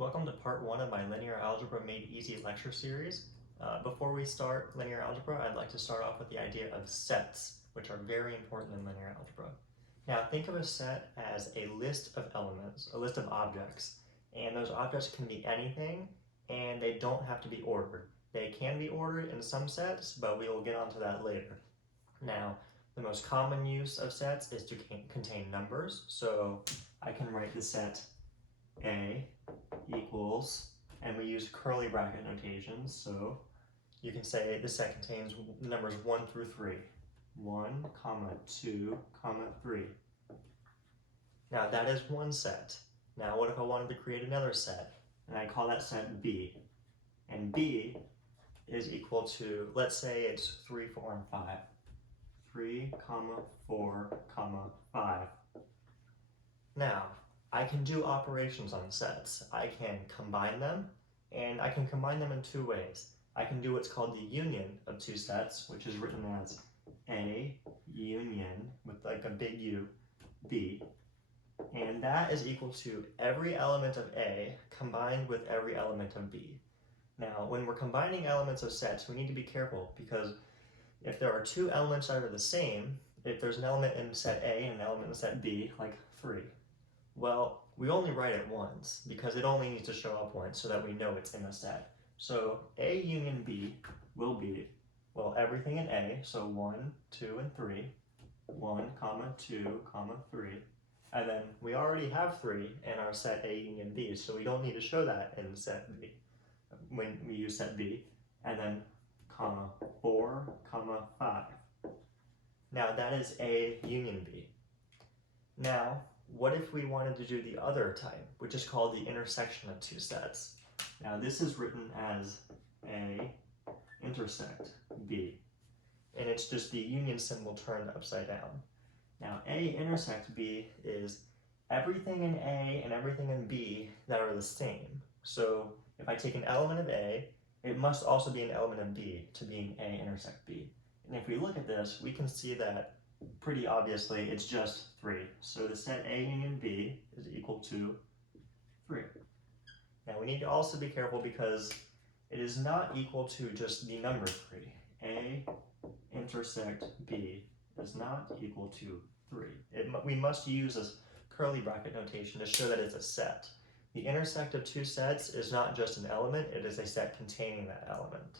Welcome to part 1 of my Linear Algebra Made Easy lecture series. Before we start linear algebra, I'd like to start off with the idea of sets, which are very important in linear algebra. Now think of a set as a list of elements, a list of objects, and those objects can be anything, and they don't have to be ordered. They can be ordered in some sets, but we will get onto that later. Now, the most common use of sets is to contain numbers, so I can write the set A equals, and we use curly bracket notations, so you can say the set contains numbers 1 through 3. 1, 2, 3. Now that is one set. Now what if I wanted to create another set? And I call that set B. And B is equal to, let's say it's 3, 4, and 5. 3, 4, 5. Now, I can do operations on sets. I can combine them, and I can combine them in two ways. I can do what's called the union of two sets, which is written as A union, with like a big U, B. And that is equal to every element of A combined with every element of B. Now, when we're combining elements of sets, we need to be careful, because if there are two elements that are the same, if there's an element in set A and an element in set B, like 3, well, we only write it once, because it only needs to show up once so that we know it's in a set. So A union B will be, well, everything in A, so 1, 2, and 3, 1, 2, 3, and then we already have 3 in our set A union B, so we don't need to show that in set B when we use set B, and then 4, 5. Now that is A union B. Now, what if we wanted to do the other type, which is called the intersection of two sets? Now this is written as A intersect B, and it's just the union symbol turned upside down. Now A intersect B is everything in A and everything in B that are the same. So if I take an element of A, it must also be an element of B to be an A intersect B. And if we look at this, we can see that pretty obviously it's just 3. So the set A union B is equal to 3. Now we need to also be careful, because it is not equal to just the number 3. A intersect B is not equal to 3. We must use this curly bracket notation to show that it's a set. The intersect of two sets is not just an element, it is a set containing that element.